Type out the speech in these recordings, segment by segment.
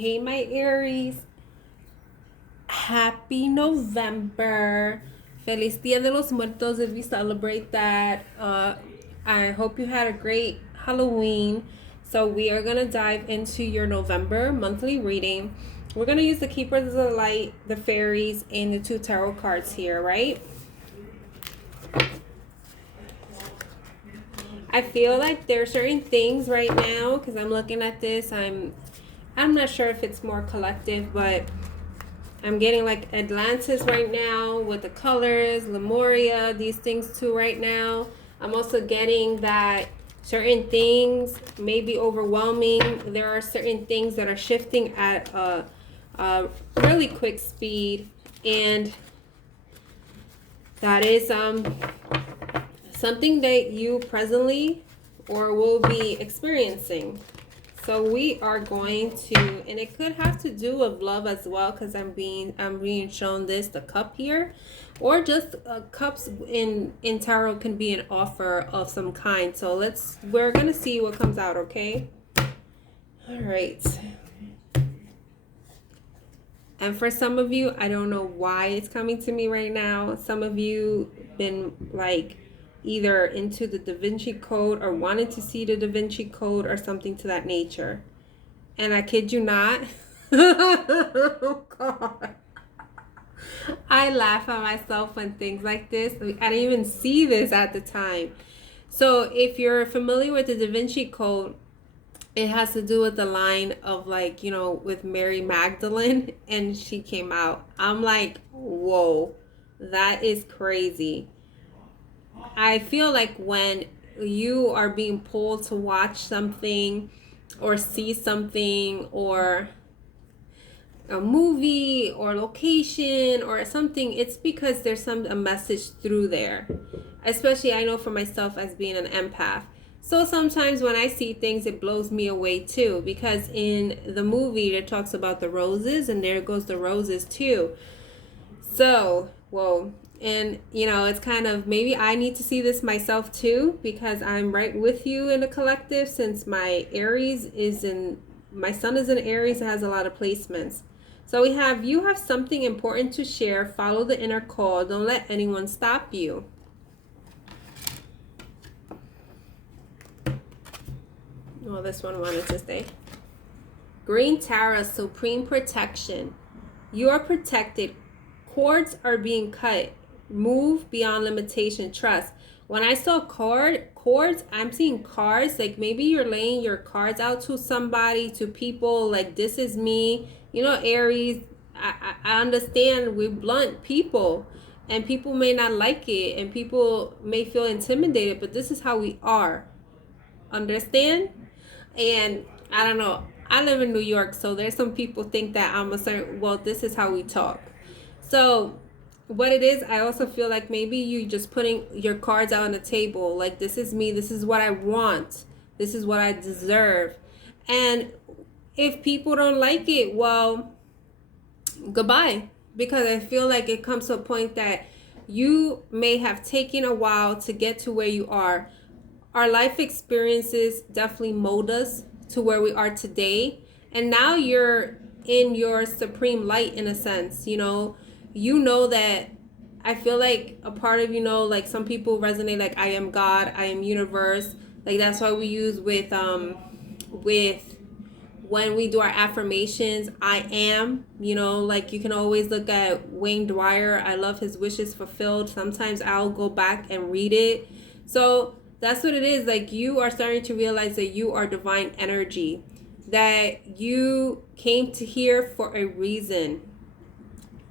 Hey, my Aries. Happy November. Feliz Dia de los Muertos if we celebrate that. I hope you had a great Halloween. So we are going to dive into your November monthly reading. We're going to use the Keepers of the Light, the Fairies, and the 2 tarot cards here, right? I feel like there are certain things right now, because I'm looking at this, I'm not sure if it's more collective, but I'm getting like Atlantis right now with the colors, Lemuria, these things too right now. I'm also getting that certain things may be overwhelming. There are certain things that are shifting at a really quick speed, and that is something that you presently or will be experiencing. So we are going to, and it could have to do with love as well, because I'm being shown the cup here, or just cups in tarot can be an offer of some kind. So we're gonna see what comes out. Okay. All right. And for some of you, I don't know why it's coming to me right now. Some of you been like either into the Da Vinci Code or wanted to see the Da Vinci Code or something to that nature. And I kid you not. Oh, God. I laugh at myself when things like this. I didn't even see this at the time. So if you're familiar with the Da Vinci Code, it has to do with the line of like, with Mary Magdalene, and she came out. I'm like, whoa, that is crazy. I feel like when you are being pulled to watch something or see something or a movie or location or something, it's because there's a message through there. Especially I know for myself as being an empath. So sometimes when I see things, it blows me away too, because in the movie it talks about the roses, and there goes the roses too. So, whoa. And, it's kind of, maybe I need to see this myself too, because I'm right with you in the collective, since my my sun is in Aries, it has a lot of placements. So you have something important to share. Follow the inner call. Don't let anyone stop you. Well, this one wanted to stay. Green Tarot, Supreme Protection. You are protected. Cords are being cut. Move beyond limitation. Trust. When I saw cords, I'm seeing cards. Like maybe you're laying your cards out to somebody, to people. Like, this is me. Aries, I understand we're blunt people. And people may not like it. And people may feel intimidated. But this is how we are. Understand? And I don't know. I live in New York. So there's some people think that I'm a certain, well, this is how we talk. So what it is, I also feel like maybe you just putting your cards out on the table. Like, this is me. This is what I want. This is what I deserve. And if people don't like it, well, goodbye. Because I feel like it comes to a point that you may have taken a while to get to where you are. Our life experiences definitely mold us to where we are today. And now you're in your supreme light, in a sense. That I feel like a part of, like some people resonate like I am God, I am universe. Like that's why we use with when we do our affirmations, I am, like you can always look at Wayne Dyer. I love his wishes fulfilled. Sometimes I'll go back and read it. So that's what it is. Like, you are starting to realize that you are divine energy, that you came to here for a reason.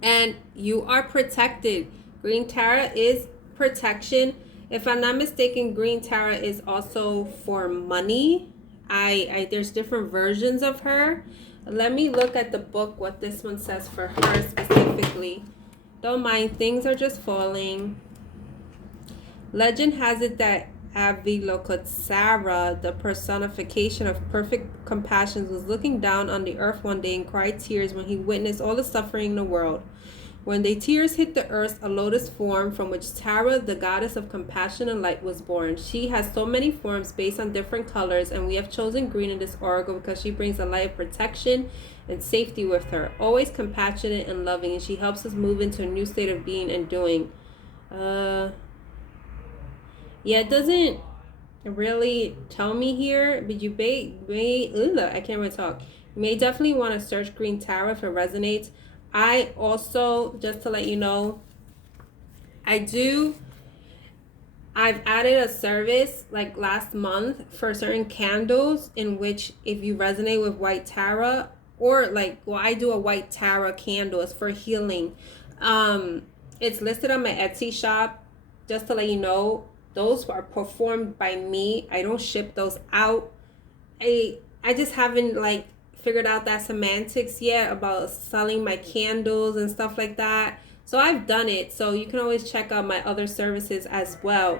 And you are protected. Green Tarot is protection. If I'm not mistaken, Green Tarot is also for money. There's different versions of her. Let me look at the book, what this one says for her specifically. Don't mind, things are just falling. Legend has it that Avalokiteshvara, the personification of perfect compassion, was looking down on the earth one day and cried tears when he witnessed all the suffering in the world. When their tears hit the earth, a lotus formed from which Tara, the goddess of compassion and light, was born. She has so many forms based on different colors, and we have chosen green in this oracle because she brings a light of protection and safety with her, always compassionate and loving, and she helps us move into a new state of being and doing. Yeah, it doesn't really tell me here, but you I can't even talk. You may definitely want to search green tarot if it resonates. I also, just to let you know, I've added a service like last month for certain candles in which if you resonate with white tarot, or like, well, I do a white tarot candle. It's for healing. It's listed on my Etsy shop. Just to let you know, those are performed by me. I don't ship those out. I just haven't like figured out that semantics yet about selling my candles and stuff like that. So I've done it. So you can always check out my other services as well.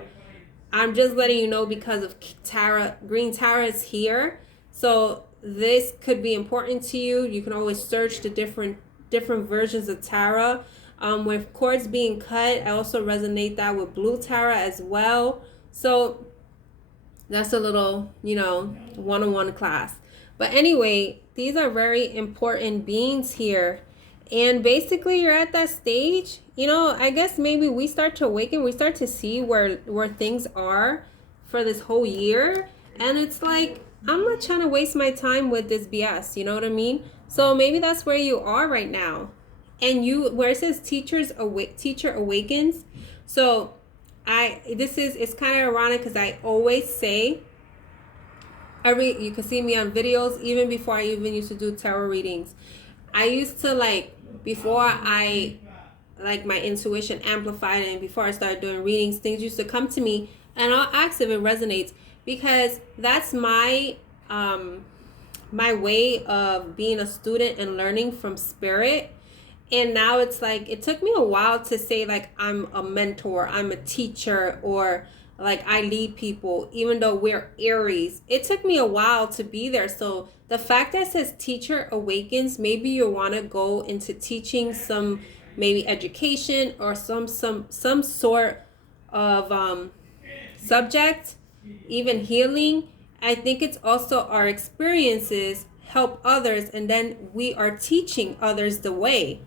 I'm just letting you know because of tarot, green tarot is here. So this could be important to you. You can always search the different versions of tarot. With cords being cut, I also resonate that with blue tarot as well. So that's a little, one-on-one class. But anyway, these are very important beings here. And basically you're at that stage, I guess maybe we start to awaken, we start to see where things are for this whole year. And it's like, I'm not trying to waste my time with this BS, you know what I mean? So maybe that's where you are right now. And where it says teacher awakens. So it's kind of ironic because I always say, you can see me on videos, even before I even used to do tarot readings. I used to before I my intuition amplified and before I started doing readings, things used to come to me and I'll ask if it resonates, because that's my my way of being a student and learning from spirit. And now it's like, it took me a while to say I'm a mentor, I'm a teacher, or I lead people, even though we're Aries. It took me a while to be there. So the fact that it says teacher awakens, maybe you want to go into teaching some maybe education or some sort of subject, even healing. I think it's also our experiences help others, and then we are teaching others the way.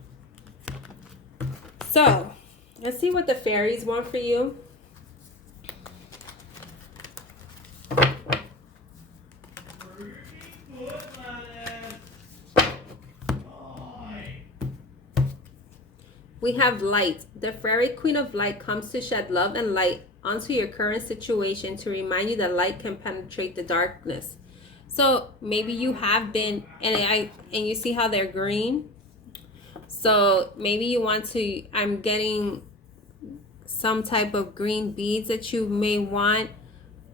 So let's see what the fairies want for you. We have light. The fairy queen of light comes to shed love and light onto your current situation to remind you that light can penetrate the darkness. So maybe you have been, and you see how they're green. So maybe you want to, I'm getting some type of green beads that you may want.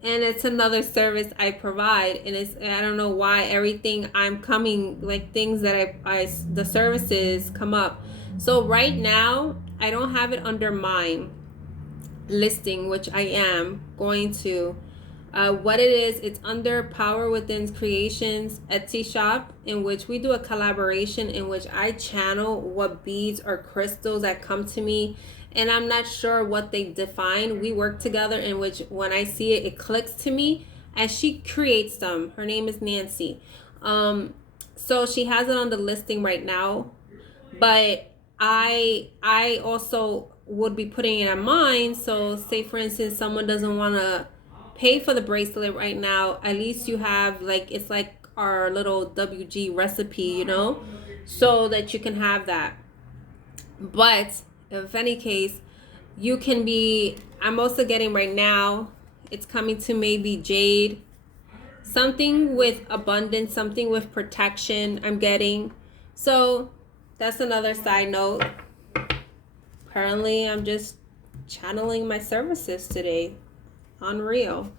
And it's another service I provide. And I don't know why everything I'm coming, things that the services come up. So right now, I don't have it under mine listing, which I am going to. What it is, it's under Power Within Creations Etsy shop, in which we do a collaboration in which I channel what beads or crystals that come to me, and I'm not sure what they define. We work together in which when I see it, it clicks to me, and she creates them. Her name is Nancy. So she has it on the listing right now, but I also would be putting it on mine. So say for instance, someone doesn't want to pay for the bracelet right now, at least you have it's like our little WG recipe, so that you can have that. But if any case, you can be, I'm also getting right now, it's coming to maybe jade, something with abundance, something with protection I'm getting. So that's another side note. Apparently I'm just channeling my services today. Unreal.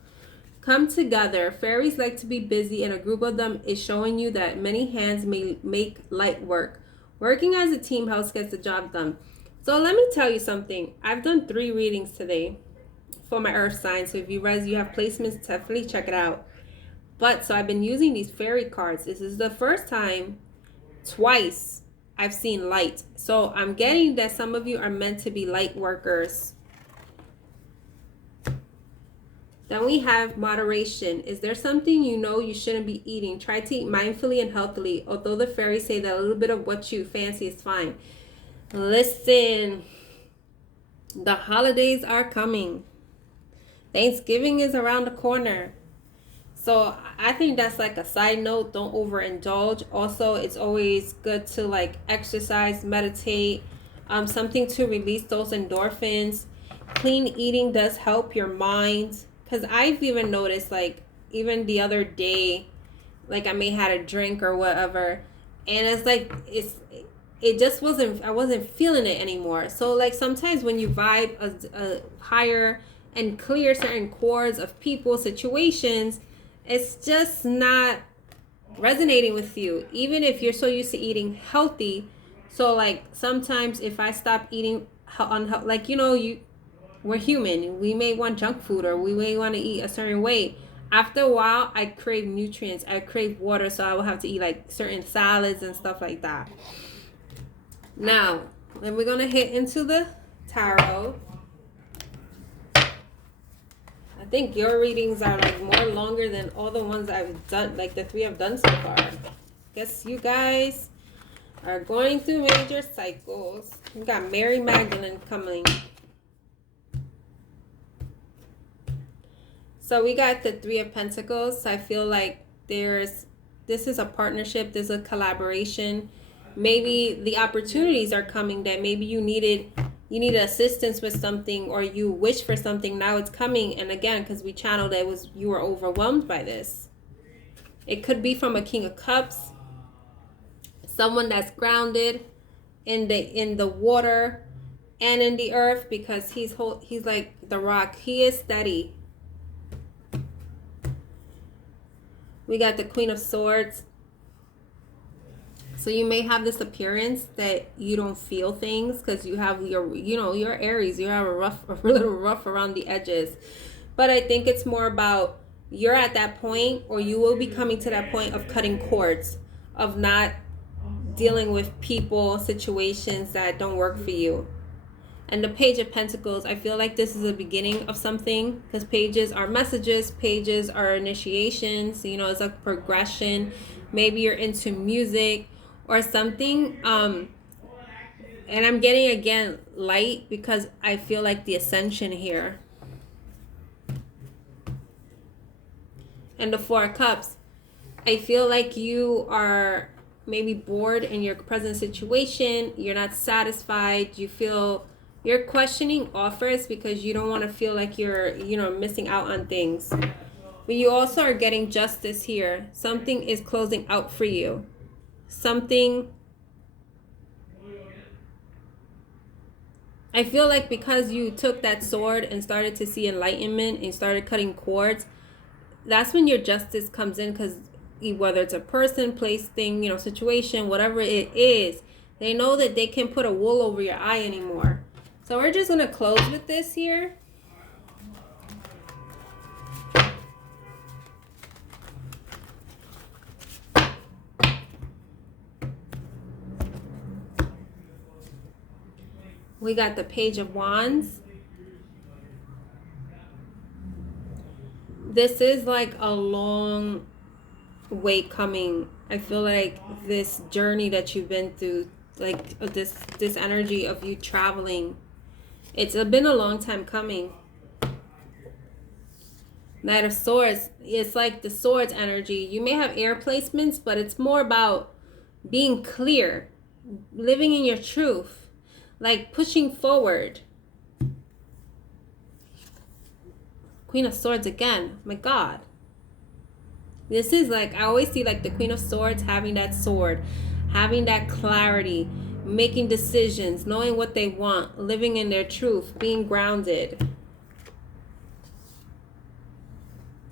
Come together. Fairies like to be busy, and a group of them is showing you that many hands may make light work. Working as a team helps get the job done. So let me tell you something. I've done 3 readings today for my earth sign. So if you have placements, definitely check it out. But so I've been using these fairy cards. This is the first time, twice, I've seen light. So I'm getting that some of you are meant to be light workers. Then we have moderation. Is there something you know you shouldn't be eating? Try to eat mindfully and healthily. Although the fairies say that a little bit of what you fancy is fine. Listen, the holidays are coming. Thanksgiving is around the corner. So I think that's like a side note. Don't overindulge. Also, it's always good to like exercise, meditate, something to release those endorphins. Clean eating does help your mind. Because I've even noticed, like, even the other day, like I may had a drink or whatever, and it's like it just wasn't, I wasn't feeling it anymore. So like sometimes when you vibe a higher and clear certain chords of people, situations, it's just not resonating with you, even if you're so used to eating healthy. So like sometimes if I stop eating like, you know, we're human, we may want junk food or we may want to eat a certain way. After a while I crave nutrients, I crave water, so I will have to eat like certain salads and stuff like that. Now then we're gonna hit into the tarot. I think your readings are like more longer than all the ones I've done, like the 3 I've done so far. Guess you guys are going through major cycles. We got Mary Magdalene coming. So we got the 3 of Pentacles. I feel like this is a partnership, this is a collaboration. Maybe the opportunities are coming that maybe you needed assistance with something, or you wish for something, now it's coming. And again, because we channeled it, was you were overwhelmed by this. It could be from a King of Cups, someone that's grounded in the water and in the earth, because he's like the rock. He is steady. We got the Queen of Swords. So you may have this appearance that you don't feel things because you have your Aries. You have a little rough around the edges. But I think it's more about you're at that point, or you will be coming to that point of cutting cords, of not dealing with people, situations that don't work for you. And the Page of Pentacles, I feel like this is the beginning of something, because pages are messages, pages are initiations, you know, it's a progression. Maybe you're into music or something. And I'm getting, again, light, because I feel like the ascension here. And the 4 of Cups, I feel like you are maybe bored in your present situation. You're not satisfied. You're questioning offers because you don't want to feel like you're, missing out on things. But you also are getting justice here. Something is closing out for you. Something, I feel like because you took that sword and started to see enlightenment and started cutting cords, that's when your justice comes in, because whether it's a person, place, thing, situation, whatever it is, they know that they can't put a wool over your eye anymore. So we're just going to close with this here. We got the Page of Wands. This is like a long way coming. I feel like this journey that you've been through, like this energy of you traveling, it's been a long time coming. Knight of Swords, it's like the swords energy. You may have air placements, but it's more about being clear, living in your truth, like pushing forward. Queen of Swords again. My God. This is like, I always see like the Queen of Swords having that sword, having that clarity, making decisions, knowing what they want, living in their truth, being grounded,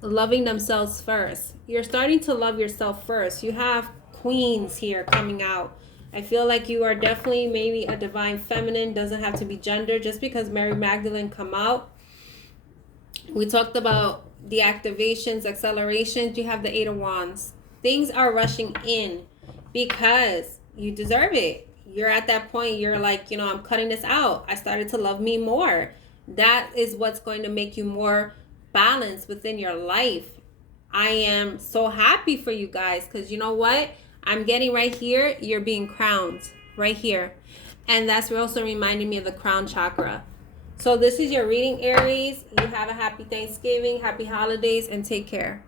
loving themselves first. You're starting to love yourself first. You have queens here coming out. I feel like you are definitely maybe a divine feminine. Doesn't have to be gender. Just because Mary Magdalene come out, we talked about the activations, accelerations. You have the 8 of Wands. Things are rushing in because you deserve it. you're at that point, you're like, I'm cutting this out. I started to love me more. That is what's going to make you more balanced within your life. I am so happy for you guys, because you know what? I'm getting right here, you're being crowned right here. And that's also reminding me of the crown chakra. So this is your reading, Aries. You have a happy Thanksgiving, happy holidays, and take care.